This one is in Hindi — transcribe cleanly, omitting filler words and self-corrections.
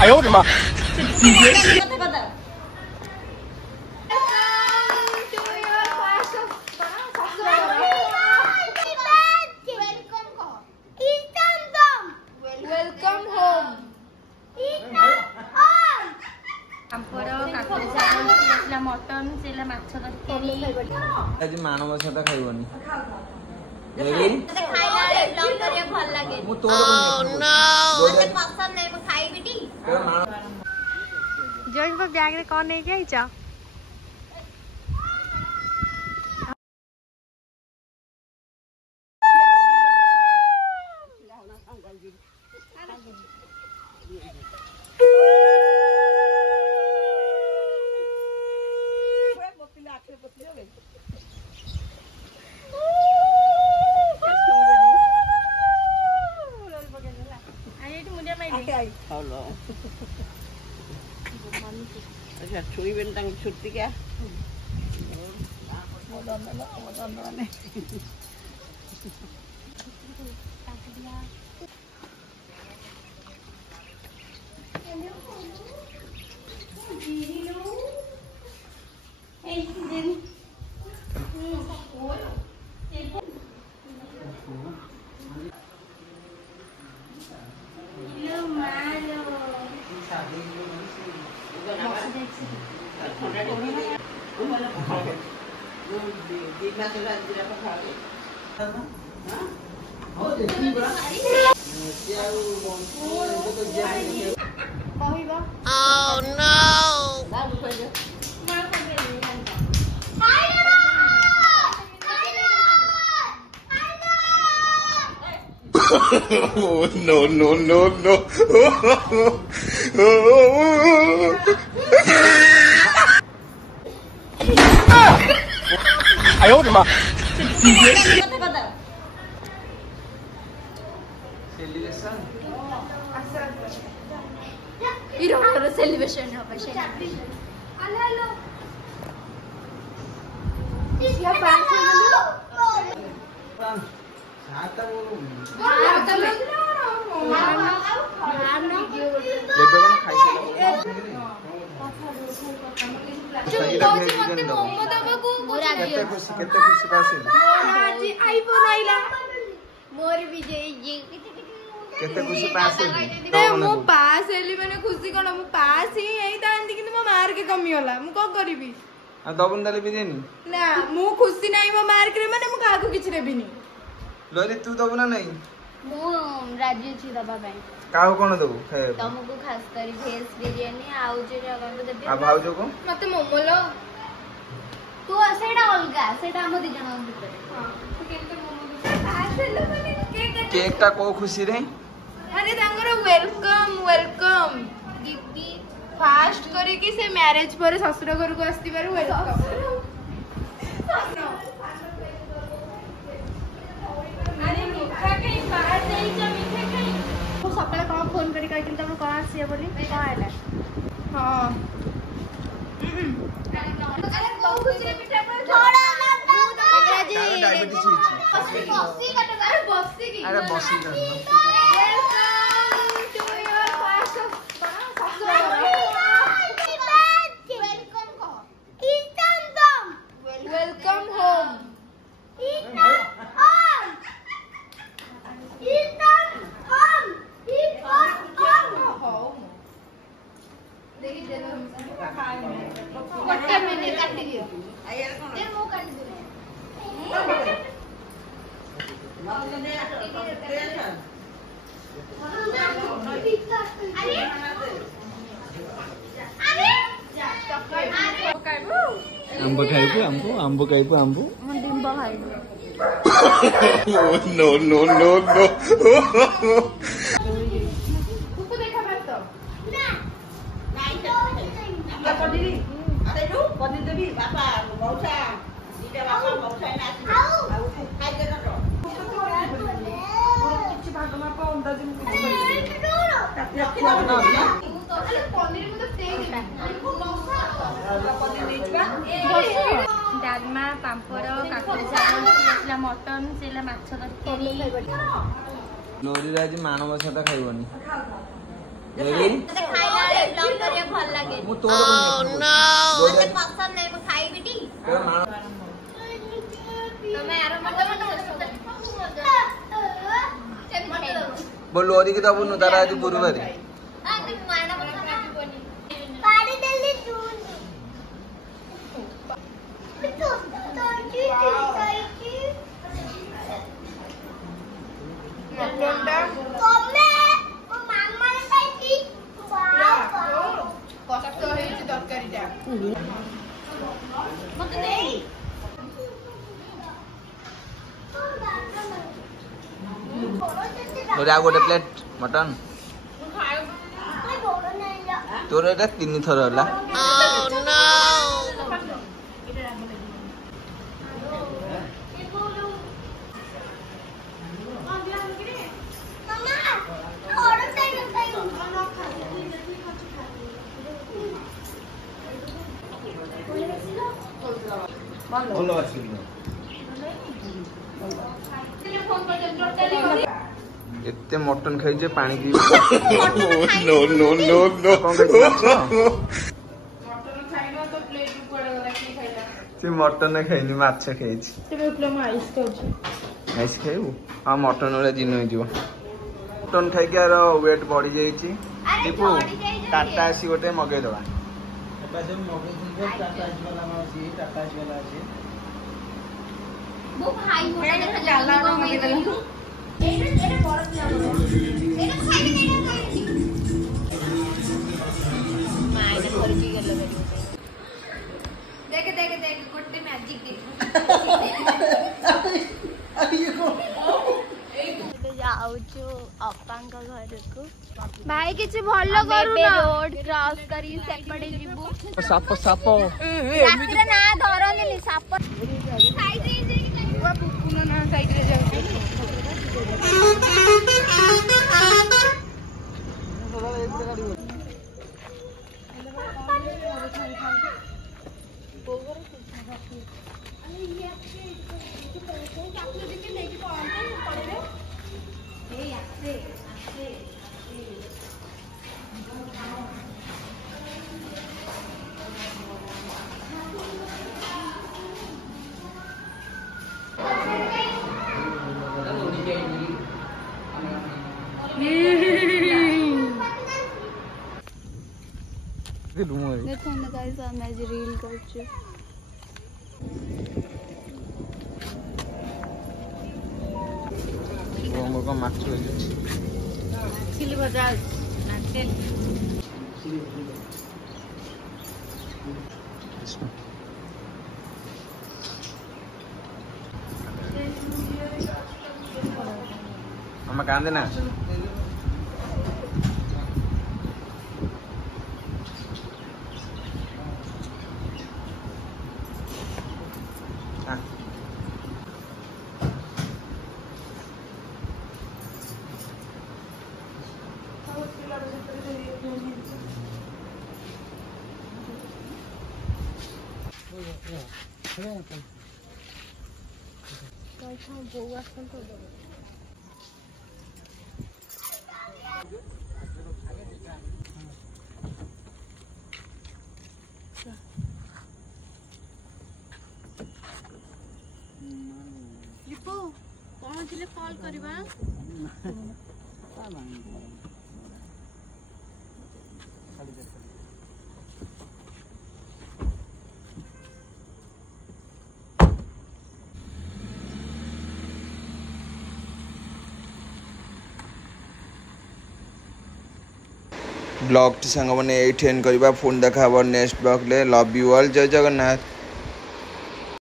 哎呦我的妈！ मटन से माछ तरकारी आज मानवछता खाइबनी खाइला रे ब्लॉग करिया भल लागे मु तोर मते पसंद नै म खाइबी टी जोइन पर बैग रे कोन नै गई छ अच्छा छुई बेन तंग छुट्टी क्या Oh no no no no! 哎呦我的妈！ celebration হবে সেটা হ্যালো ইয়া পাঁচ হলো সাতটা বলো मोर विजय केते खुशी पास मु पास हेली माने खुशी कोन मु पास ही एई तांती कि मो मार्क कमी होला मु को करबी आ दबन दाले भी देनी ना मु खुशी नाही मो मार्क रे माने मु काको किछ देबिनी लोरी तू दबना नहीं मु राजी छी दबा भाई काहो कोन दबु खाए तुमको खास करी भेज बिरयानी आउ जे जगह को देबी आ भाउजो को मते मोमोलो तू सेडा अलगा सेडा हम दी जण भीतर हां केते मोमो पास हेलो माने केक ता को खुशी रे अरे तांगर वेलकम वेलकम दीदी फास्ट करी कि से मैरिज पर ससुर घर को आस्ती बार वेलकम अरे मीठा कई बाहर जाई छ मीठा कई तो सकाळे कोन फोन करी कहि कि तुम कोन आसी बोली का आला हां अरे बहुत खुशी रे मीठा पर थोड़ा ना डायबिटीज बस्सी काट अरे बस्सी की अरे बसी कर वेलकम होम गोटे मिनिट काटी दियो दे मो काटी दियो आंबो खाइबो आंबो खाइबो आंबो हम Dimba खाइबो Oh no no no no! Kuku देखा बात तो ना नाइ तो पदिरी अरे नु पदिरी देबी बापा मौसा दीटा बापा मौसा नाची आउ खाइ दे न तो किछ भाग मा पा अंदा दिन कुछ पनीर में तो तेज डालमा पापड़ काकुड़ी साग मटन से माछ तरकारी लोरी आज मानवछता खाइबनी मते खाइला रे ब्लॉग करिया भल लागे मु तोर नो मते पसंद नै मु खाइबी टी तमे आरो मते बोलो ओरी के दबु नु तारा आज गुरुवार आ तू मायना बना पाड़ी जल्दी दूध तो जी खाई मटनटा तमे ओ मामा ने खाई कष्ट हेछि तरकारीटा मते दे और आ गोटे प्लेट मटन तोर एटा 3 थर होला बोलो आसी एते मटन खाई जे पानी पी नो नो नो नो से मटन खाइनी माछ खाइछि आइस खाइबू हां मटन वाला दिन हो जीव मटन खाइ के आरो वेट बढ़ी जाइछि दीपू टाटा आसी गोटे मगे दवा एटा से मगे दिन टाटा आसी वाला मासी टाटा आसी वाला আছে वो भाई मोटा देखा जाला को मगे देलु एटा बड़ एटा खाइ माइने करजी गल देख गोटे मैजिक जाऊछु अपांक घर को भाई किछि भल्लो करू ना रोड क्रॉस करी सेपटे जीबू साप साप रात्रि ना धरनी साप साइड रे पूरा पुकुना ना साइड रे जाऊ देखो ना गाइस मैं आज रील करछु वो को माछ हो जे चिली भजा नाटेल हम कांदे ना लिपो पहुंचले कॉल करबा ब्लॉग टी सांग मैंने एंड करवा फोन देखा नेक्स्ट ब्लॉग ले लव यू ऑल जय जगन्नाथ।